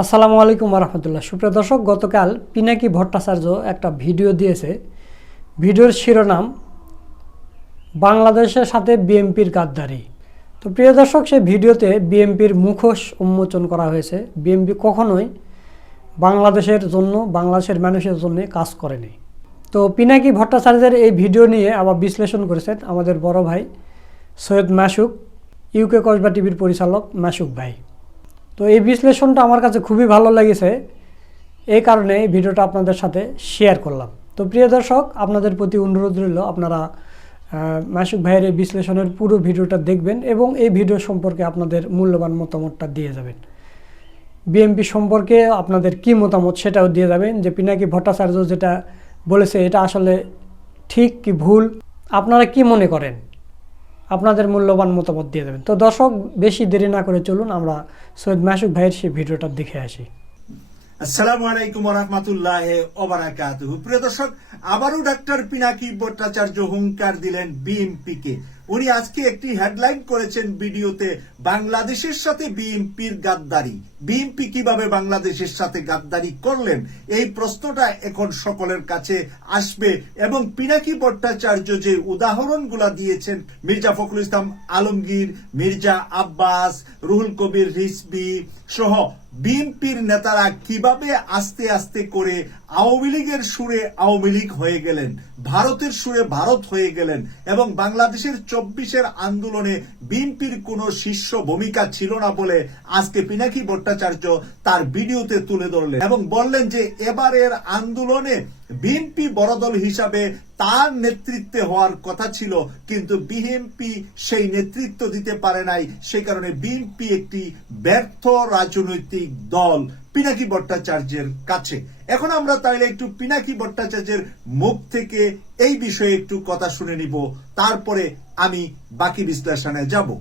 আসসালামু আলাইকুম রহমতুল্লাহ সুপ্রিয় দর্শক, গতকাল পিনাকি ভট্টাচার্য একটা ভিডিও দিয়েছে। ভিডিওর শিরোনাম, বাংলাদেশের সাথে বিএমপির গাদ্দারি। তো প্রিয় দর্শক, সেই ভিডিওতে বিএমপির মুখোশ উন্মোচন করা হয়েছে। বিএমপি কখনোই বাংলাদেশের জন্য, বাংলাদেশের মানুষের জন্য কাজ করেনি। তো পিনাকি ভট্টাচার্যের এই ভিডিও নিয়ে আবার বিশ্লেষণ করেছেন আমাদের বড় ভাই সৈয়দ মাসুক, ইউকে কসবা টিভির পরিচালক মাসুক ভাই। তো এই বিশ্লেষণটা আমার কাছে খুবই ভালো লেগেছে। এই কারণে এই ভিডিওটা আপনাদের সাথে শেয়ার করলাম। তো প্রিয় দর্শক, আপনাদের প্রতি অনুরোধ রইল, আপনারা মাসুক ভাইয়ের এই বিশ্লেষণের পুরো ভিডিওটা দেখবেন এবং এই ভিডিও সম্পর্কে আপনাদের মূল্যবান মতামতটা দিয়ে যাবেন। বিএমপি সম্পর্কে আপনাদের কি মতামত সেটাও দিয়ে যাবেন যে পিনাকি ভট্টাচার্য যেটা বলেছে, এটা আসলে ঠিক কি ভুল? আপনারা কি মনে করেন? আপনাদের মূল্যবান মতামত দিয়ে দেবেন। তো দর্শক, বেশি দেরি না করে চলুন, আমরা সৈয়দ মাসুক ভাইয়ের সেই ভিডিওটা দেখে আসি। আসসালামু আলাইকুম রহমতুল্লাহ ওবারাকাতুহু প্রিয় দর্শক, আবারও ডাক্তার পিনাকি ভট্টাচার্য হুঙ্কার দিলেন বিএনপি কে উনি আজকে একটি হেডলাইন করেছেন ভিডিওতে, বাংলাদেশের সাথে বিএনপির গাদ্দারি। বিএনপি কীভাবে বাংলাদেশের সাথে গাদ্দারি করলেন? এই প্রশ্নটা এখন সকলের কাছে আসবে এবং পিনাকি ভট্টাচার্য যে উদাহরণগুলা দিয়েছেন, মির্জা ফখরুল ইসলাম আলমগীর, মির্জা আব্বাস, রুহুল কবির রিসবি সহ বিএনপির নেতারা কীভাবে আস্তে আস্তে করে আওয়ামী লীগের সুরে আওয়ামী লীগ হয়ে গেলেন? ভারতের সুরে ভারত হয়ে গেলেন এবং বাংলাদেশের চব্বিশের আন্দোলনে বিএনপির কোনো শীর্ষ ভূমিকা ছিল না বলে আজকে পিনাকি ভট্টাচার্য তার ভিডিওতে তুলে ধরলেন এবং বললেন যে এবারের আন্দোলনে বিএনপি বড় দল হিসাবে তার নেতৃত্বে হওয়ার কথা ছিল, কিন্তু বিএনপি সেই নেতৃত্ব দিতে পারে নাই। সে কারণে বিএনপি একটি ব্যর্থ রাজনৈতিক দল। পিনাকি ভট্টাচার্যের কাছে। এখন আমরা তাইলে একটু পিনাকি ভট্টাচার্যের মুখ থেকে এই বিষয়ে একটু কথা শুনে নিব। তারপরে আমি বাকি বিশ্লেষণে যাব।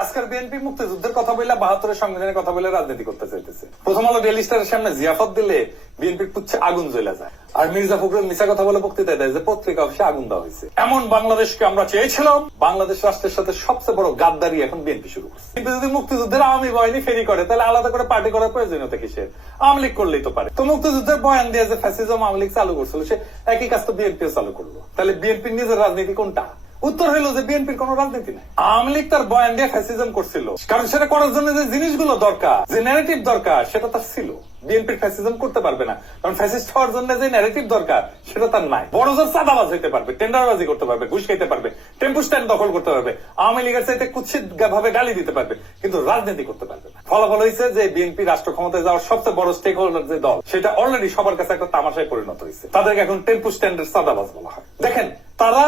আজকের বিএনপি মুক্তিযুদ্ধের কথা বলে বাহাত্তরের সংবিধানের কথা বলে রাজনীতি করতে চাইতেছে। প্রথম আলো ডেলি স্টারের সামনে জিয়াফত দিলে বিএনপির পুচ্ছে আগুন জ্বলে যায়। আর মির্জা ফখরুল মিশা কথা বলে বক্তৃতা দেয় যে পত্রিকা অফিসে আগুন দেওয়া হয়েছে। এমন বাংলাদেশকে আমরা চেয়েছিলাম, বাংলাদেশ রাষ্ট্রের সাথে সবচেয়ে বড় গাদ্দারি এখন বিএনপি শুরু করছে। কিন্তু যদি মুক্তিযুদ্ধের আওয়ামী বাহিনী ফেরি করে, তাহলে আলাদা করে পার্টি করার প্রয়োজনীয়তা কিসের? আওয়ামী লীগ করলেই তো পারে। তো মুক্তিযুদ্ধের বয়ান দিয়ে যে ফ্যাসিজম আওয়ামী লীগ চালু করছিল, সে একই কাজ তো বিএনপিও চালু করল। তাহলে বিএনপির নিজের রাজনীতি কোনটা? উত্তর হইল যে বিএনপির কোন রাজনীতি নাই। আওয়ামী লীগ তার বয়ান দিয়ে ফ্যাসিজম করছিল। কারণ সেটা করার জন্য যে জিনিসগুলো দরকার, যে ন্যারেটিভ দরকার, সেটা তার ছিল। বিএনপির ফ্যাসিজম করতে পারবে না। কারণ ফ্যাসিস্ট হওয়ার জন্য যে ন্যারেটিভ দরকার, সেটা তার নাই। বড় জোর চাঁদাবাজ হইতে পারবে, টেন্ডারবাজি করতে পারবে, ঘুষ খাইতে পারবে, টেম্পু স্ট্যান্ড দখল করতে পারবে, আওয়ামী লীগের চাইতে কুৎসিত ভাবে গালি দিতে পারবে, কিন্তু রাজনীতি করতে পারবে না। ফলাফল হয়েছে যে বিএনপি রাষ্ট্র ক্ষমতায় যাওয়ার সবচেয়ে বড় স্টেক হোল্ডার যে দল, সেটা অলরেডি সবার কাছে একটা তামাশায় পরিণত হয়েছে তাদেরকে এখন টেম্পু স্ট্যান্ডের চাঁদাবাজ বলা হয়। দেখেন, তারা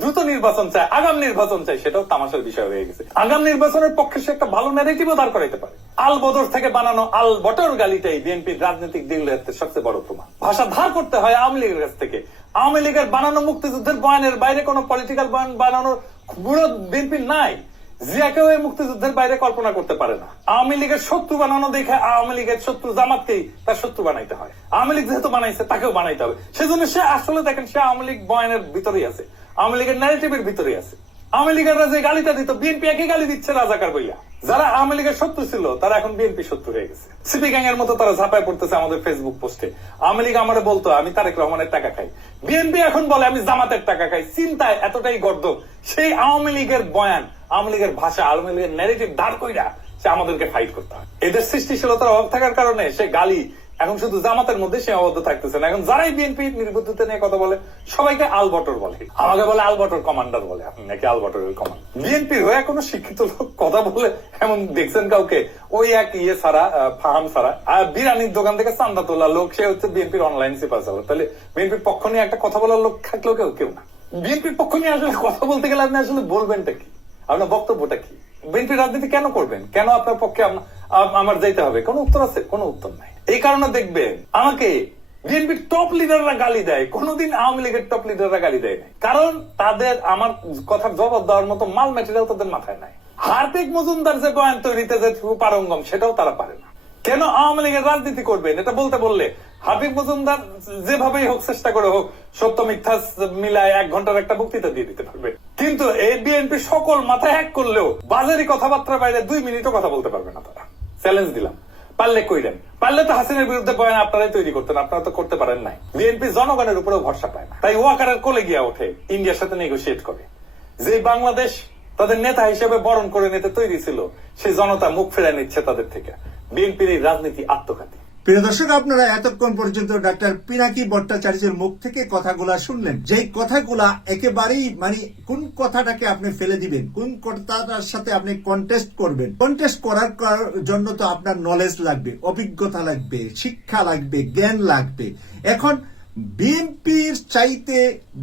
দ্রুত নির্বাচন চায়, আগাম নির্বাচন চায়, সেটাও তামাশার বিষয় হয়ে গেছে। আগাম নির্বাচনের পক্ষে সে একটা ভালো ন্যারেটিভও দাঁড় করাইতে পারে। আল বদর থেকে বানানো আল বটর গালিটাই বিএনপির রাজনৈতিক দিল্লের সবচেয়ে বড় প্রমাণ। ভাষা ধার করতে হয় আওয়ামী লীগের কাছ থেকে। আওয়ামী লীগের বানানো মুক্তিযুদ্ধের বয়ানের বাইরে কোনো পলিটিক্যাল বয়ান বানানোর বুড়ো বিএনপির নাই। জিয়াকেও এই মুক্তিযুদ্ধের বাইরে কল্পনা করতে পারে না। আওয়ামী লীগের শত্রু বানানো দেখে আওয়ামী লীগের শত্রু জামাতকেই তার শত্রু বানাইতে হয়। আওয়ামী লীগ যেহেতু বানাইছে, তাকেও বানাইতে হবে। সেজন্য সে আসলে দেখেন সে আওয়ামী লীগ বয়ানের ভিতরেই আছে। আওয়ামী লীগের ন্যারেটিভের ভিতরেই আছে। আওয়ামী লীগেররা যে গালিটা দিত, বিএনপি একই গালি দিচ্ছে রাজাকার বইয়া। যারা আওয়ামী লীগের শত্রু ছিল, তারা এখন বিএনপি শত্রু হয়ে গেছে। সিপি গ্যাং এর মতো তারা ঝাঁপায় পড়তেছে আমাদের ফেসবুক পোস্টে। আওয়ামী লীগ আমার বলতো, আমি তারেক রহমানের টাকা খাই। বিএনপি এখন বলে, আমি জামাতের টাকা খাই। চিন্তায় এতটাই গর্দ সেই আওয়ামী লীগের বয়ান, আওয়ামী লীগের ভাষা, আওয়ামী লীগের ন্যারেটিভ দাঁড় কইরা সে আমাদেরকে ফাইট করতে হয়। এদের সৃষ্টিশীলতার অভাব থাকার কারণে সে গালি এখন শুধু জামাতের মধ্যে সীমাবদ্ধ থাকতেছে না। এখন যারাই বিএনপি নির্বুদ্ধিতা নিয়ে কথা বলে, সবাইকে আলবটর বলে। আমাকে বলে আলবটর কমান্ডার বলে, আপনি নাকি আলবটরের কমান্ড। বিএনপির হয়ে কোনো শিক্ষিত লোক কথা বলে এমন দেখছেন কাউকে? ওই এক ইয়ে সারা ফাহাম সারা আর বিরানির দোকান থেকে চান্দা তোলা লোক, সে হচ্ছে বিএনপির অনলাইন সিপার চালার তাহলে বিএনপির পক্ষ নিয়ে একটা কথা বলার লোক থাকলেও কেউ কেউ না। বিএনপির পক্ষ নিয়ে আসলে কথা বলতে গেলে আপনি আসলে বলবেনটা কি? আপনার বক্তব্যটা কি? বিএনপি রাজনীতি কেন করবেন? কেন আপনার পক্ষে আম- আম- আমার যাইতে হবে? কোনো উত্তর আছে? কোনো উত্তর নাই। এই কারণে দেখবেন আমাকে বিএনপির টপ লিডাররা গালি দেয়। কোনোদিন আওয়ামী লীগের টপ লিডাররা গালি দেয় না কারণ তাদের আমার কথার জবাব দেওয়ার মতো মাল ম্যাটেরিয়াল তাদের মাথায় নাই। হার্দিক মজুমদার যে বয়ান তৈরিতে যে পারঙ্গম, সেটাও তারা পারে না। কেন আওয়ামী লীগের রাজনীতি করবেন এটা বলতে বললে হাবিব মজুমদার যেভাবেই হোক চেষ্টা করে হোক, সত্য মিথ্যা মিলায় এক ঘণ্টার একটা বক্তৃতা দিয়ে দিতে পারবে। কিন্তু এই বিএনপি সকল মাথায় হ্যাক করলেও বাজারি কথাবার্তার বাইরে দুই মিনিটও কথা বলতে পারবে না তারা। চ্যালেঞ্জ দিলাম। পারলে কইলেন পারলে তো হাসিনের বিরুদ্ধে বয়ান আপনারাই তৈরি করতেন, আপনারা তো করতে পারেন নাই। বিএনপি জনগণের উপরেও ভরসা পায় না। তাই ওয়াকারের কোলে গিয়া ওঠে, ইন্ডিয়ার সাথে নেগোসিয়েট করে। যে বাংলাদেশ তাদের নেতা হিসেবে বরণ করে নিতে তৈরি ছিল সেই জনতা মুখ ফেরায় নিচ্ছে তাদের থেকে। বিএনপির এই রাজনীতি আত্মঘাতী। প্রিয় দর্শক, আপনারা এতক্ষণ পর্যন্ত ডাক্তার পিনাকি ভট্টাচার্যের মুখ থেকে কথাগুলা শুনলেন। যেই কথাগুলা একেবারেই মানে কোন কথাটাকে আপনি ফেলে দিবেন, কোন কথাটার সাথে আপনি কন্টেস্ট করবেন কন্টেস্ট করার জন্য তো আপনার নলেজ লাগবে, অভিজ্ঞতা লাগবে, শিক্ষা লাগবে, জ্ঞান লাগবে। এখন বিএনপির চাইতে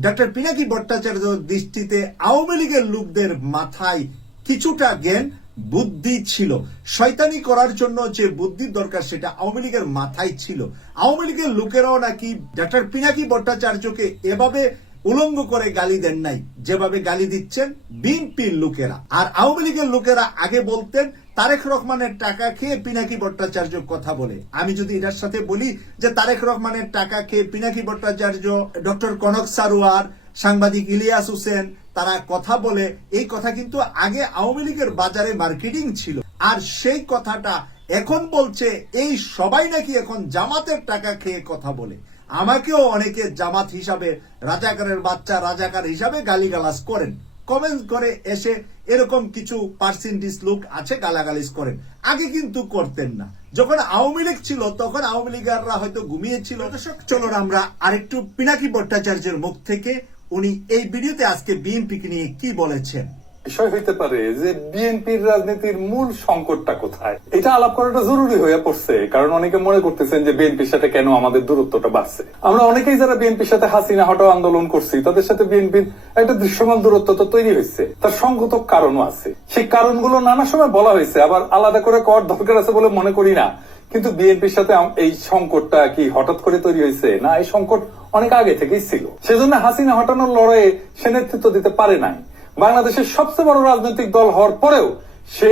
ডক্টর পিনাকি ভট্টাচার্য দৃষ্টিতে আওয়ামী লীগের লোকদের মাথায় কিছুটা জ্ঞান বুদ্ধি ছিল। শয়তানি করার জন্য যে বুদ্ধির দরকার সেটা আওয়ামী লীগের মাথায় ছিল। আওয়ামী লীগের লোকেরাও নাকি ডক্টর পিনাকি ভট্টাচার্যকে এভাবে উলঙ্গ করে গালি দেন নাই, যেভাবে গালি দিচ্ছেন বিএনপির লোকেরা। আর আওয়ামী লীগের লোকেরা আগে বলতেন, তারেক রহমানের টাকা খেয়ে পিনাকি ভট্টাচার্য কথা বলে। আমি যদি এটার সাথে বলি যে তারেক রহমানের টাকা খেয়ে পিনাকি ভট্টাচার্য ডক্টর কনক সারোয়ার সাংবাদিক ইলিয়াস হোসেন তারা কথা বলে এই কথা কিন্তু আগে আওয়ামী লীগের বাজারে মার্কেটিং ছিল। আর সেই কথাটা এখন বলছে এই সবাই নাকি এখন জামাতের টাকা খেয়ে কথা বলে। আমাকেও অনেকে জামাত হিসাবে রাজাকারের বাচ্চা রাজাকার হিসাবে গালিগালাজ করেন। কমেন্ট করে এসে এরকম কিছু পার্সেন্টেজ লোক আছে গালাগালিজ করেন। আগে কিন্তু করতেন না। যখন আওয়ামী লীগ ছিল তখন আওয়ামী লীগাররা হয়তো ঘুমিয়েছিল। দর্শক চলুন আমরা আরেকটু পিনাকি ভট্টাচার্যের মুখ থেকে উনি এই ভিডিওতে আজকে বিএনপিকে নিয়ে কি বলেছেন? বিষয় হইতে পারে যে বিএনপির রাজনীতির মূল সংকটটা কোথায়? এটা আলাপ করাটা জরুরি হয়ে পড়ছে, কারণ অনেকে মনে করতেছেন যে বিএনপির সাথে কেন আমাদের দূরত্বটা বাড়ছে। আমরা অনেকেই যারা বিএনপির সাথে হাসিনা হটাও আন্দোলন করছি, তাদের সাথে বিএনপির একটা দৃশ্যমান দূরত্ব তো তৈরি হয়েছে তার সংগত কারণও আছে। সেই কারণগুলো নানা সময় বলা হয়েছে আবার আলাদা করে কর দরকার আছে বলে মনে করি না। কিন্তু বিএনপির সাথে এই সংকটটা কি হঠাৎ করে তৈরি হয়েছে না, এই সংকট অনেক আগে থেকেই ছিল। সেজন্য হাসিনা হটানোর লড়াইয়ে সে নেতৃত্ব দিতে পারে নাই। বাংলাদেশের সবচেয়ে বড় রাজনৈতিক দল হওয়ার পরেও সে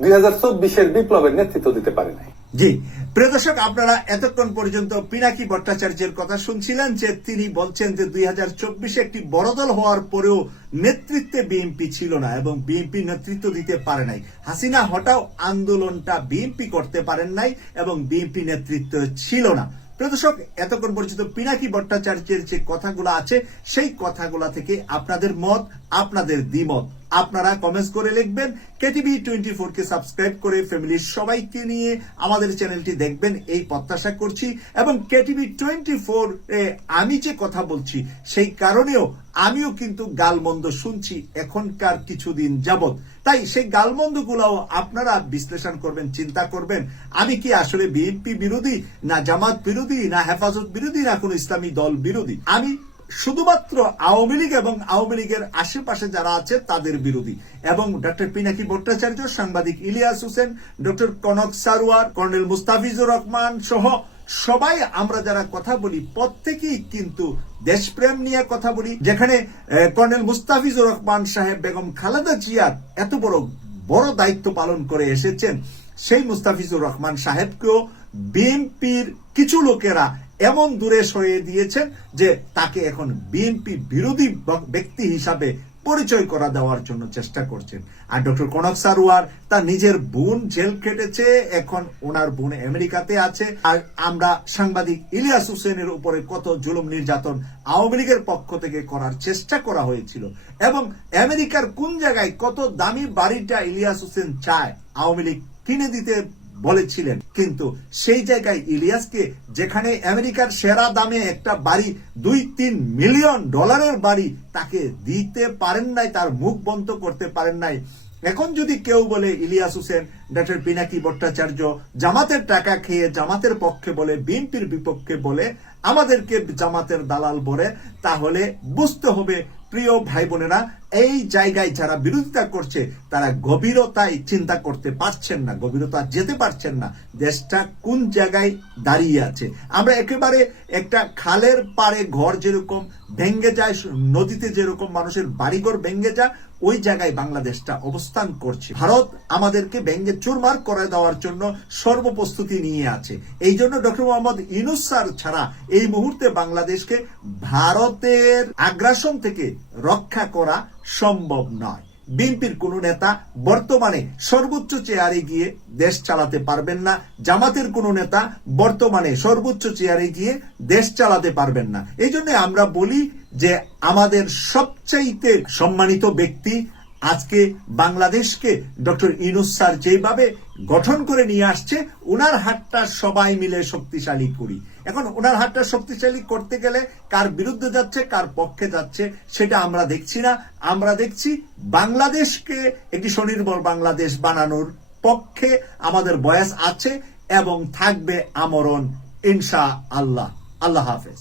দুই হাজার চব্বিশের বিপ্লবের নেতৃত্ব দিতে পারে নাই। জি, প্রিয় দর্শক, আপনারা এতক্ষণ পর্যন্ত পিনাকি ভট্টাচার্যের কথা শুনছিলেন যে তিনি বলছেন যে দুই একটি বড় দল হওয়ার পরেও নেতৃত্বে বিএনপি ছিল না এবং বিএনপি নেতৃত্ব দিতে পারে নাই। হাসিনা হটাও আন্দোলনটা বিএনপি করতে পারেন নাই এবং বিএনপি নেতৃত্ব ছিল না। প্রিয় দর্শক, এতক্ষণ পরিচিত পিনাকি ভট্টাচার্যের যে কথাগুলো আছে, সেই কথাগুলা থেকে আপনাদের মত, আপনাদের দ্বিমত। আপনারা কমেন্টস করে লিখবেন। কেটিভি টোয়েন্টি ফোর কে সাবস্ক্রাইব করে ফ্যামিলির সবাইকে নিয়ে আমাদের চ্যানেলটি দেখবেন। এই প্রত্যাশা করছি। এবং কেটিভি টোয়েন্টি ফোর আমি যে কথা বলছি, সেই কারণেও আমিও কিন্তু গালমন্দ শুনছি এখনকার কিছুদিন যাবৎ। তাই সেই গালমন্দ গুলাও আপনারা বিশ্লেষণ করবেন, চিন্তা করবেন। আমি কি আসলে বিএনপি বিরোধী, না জামাত বিরোধী, না হেফাজত বিরোধী, না কোনো ইসলামী দল বিরোধী? আমি শুধুমাত্র আওয়ামী লীগ এবং আওয়ামী লীগের আশেপাশে যারা আছে, তাদের বিরোধী। এবং ডক্টর পিনাকি ভট্টাচার্য, সাংবাদিক ইলিয়াস হোসেন ডক্টর কনক সারোয়ার, কর্নেল মুস্তাফিজুর রহমান সহ সবাই আমরা যারা কথা বলি, প্রত্যেকেই কিন্তু দেশপ্রেম নিয়ে কথা বলি। যেখানে কর্নেল মুস্তাফিজুর রহমান সাহেব, বেগম খালেদা জিয়ার এত বড় বড় দায়িত্ব পালন করে এসেছেন। সেই মুস্তাফিজুর রহমান সাহেবকেও বিএনপির কিছু লোকেরা এমন দূরে সরিয়ে দিয়েছেন যে তাকে এখন বিএনপি বিরোধী ব্যক্তি হিসাবে পরিচয় করা দেওয়ার জন্য চেষ্টা করছেন। আর ডক্টর কনক সারোয়ার তার নিজের বোন জেল কেটেছে এখন ওনার বোন আমেরিকাতে আছে। আর আমরা সাংবাদিক ইলিয়াস হোসেনের উপরে কত জুলুম নির্যাতন আওয়ামী লীগের পক্ষ থেকে করার চেষ্টা করা হয়েছিল এবং আমেরিকার কোন জায়গায় কত দামি বাড়িটা ইলিয়াস হোসেন চায়, আওয়ামী লীগ কিনে দিতে বলেছিলেন। কিন্তু সেই জায়গায় ইলিয়াসকে, যেখানে আমেরিকার সেরা দামে একটা বাড়ি দুই তিন মিলিয়ন ডলারের বাড়ি, তাকে দিতে পারেন নাই, তার মুখ বন্ধ করতে পারেন নাই। এখন যদি কেউ বলে, ইলিয়াস হোসেন ডক্টর পিনাকি ভট্টাচার্য, জামাতের টাকা খেয়ে জামাতের পক্ষে বলে, বিএনপির বিপক্ষে বলে, আমাদেরকে জামাতের দালাল বলে, তাহলে বুঝতে হবে, প্রিয় ভাই বোনেরা এই জায়গায় যারা বিরোধিতা করছে, তারা গভীরতায় চিন্তা করতে পারছেন না, গভীরতা যেতে পারছেন না। দেশটা কোন জায়গায় দাঁড়িয়ে আছে? আমরা একেবারে একটা খালের পাড়ে ঘর যেরকম ভেঙ্গে যায়, নদীতে যেরকম মানুষের বাড়িঘর ভেঙ্গে যায়, ওই জায়গায় বাংলাদেশটা অবস্থান করছে। ভারত আমাদেরকে ব্যঙ্গে চুরমার করে দেওয়ার জন্য সর্বপ্রস্তুতি নিয়ে আছে। এই জন্য ডক্টর মোহাম্মদ ইনুস স্যার ছাড়া এই মুহূর্তে বাংলাদেশকে ভারতের আগ্রাসন থেকে রক্ষা করা সম্ভব নয়। বিএনপির কোন নেতা বর্তমানে সর্বোচ্চ চেয়ারে গিয়ে দেশ চালাতে পারবেন না। জামাতের কোন নেতা বর্তমানে সর্বোচ্চ চেয়ারে গিয়ে দেশ চালাতে পারবেন না। এই জন্য আমরা বলি যে আমাদের সবচাইতে সম্মানিত ব্যক্তি আজকে বাংলাদেশকে ডক্টর ইনুস স্যার যেভাবে গঠন করে নিয়ে আসছে ওনার হাতটা সবাই মিলে শক্তিশালী করি। এখন ওনার হাতটা শক্তিশালী করতে গেলে কার বিরুদ্ধে যাচ্ছে, কার পক্ষে যাচ্ছে, সেটা আমরা দেখছি না। আমরা দেখছি বাংলাদেশকে একটি স্বনির্ভর বাংলাদেশ বানানোর পক্ষে আমাদের বয়স আছে এবং থাকবে আমরণ ইনশা আল্লাহ আল্লাহ হাফেজ।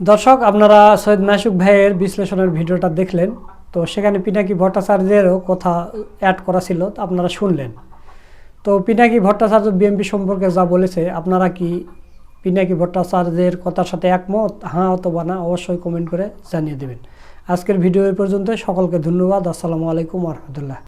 দর্শক, আপনারা সৈয়দ মাসুক ভাইয়ের বিশ্লেষণের ভিডিওটা দেখলেন। তো সেখানে পিনাকি ভট্টাচার্যেরও কথা অ্যাড করা ছিল আপনারা শুনলেন। তো পিনাকি ভট্টাচার্য বিএমপি সম্পর্কে যা বলেছে, আপনারা কি পিনাকি ভট্টাচার্যের কথার সাথে একমত? হ্যাঁ অথবা না, অবশ্যই কমেন্ট করে জানিয়ে দেবেন। আজকের ভিডিও এই পর্যন্ত সকলকে ধন্যবাদ, আসসালামু আলাইকুম রহমতুল্লাহ।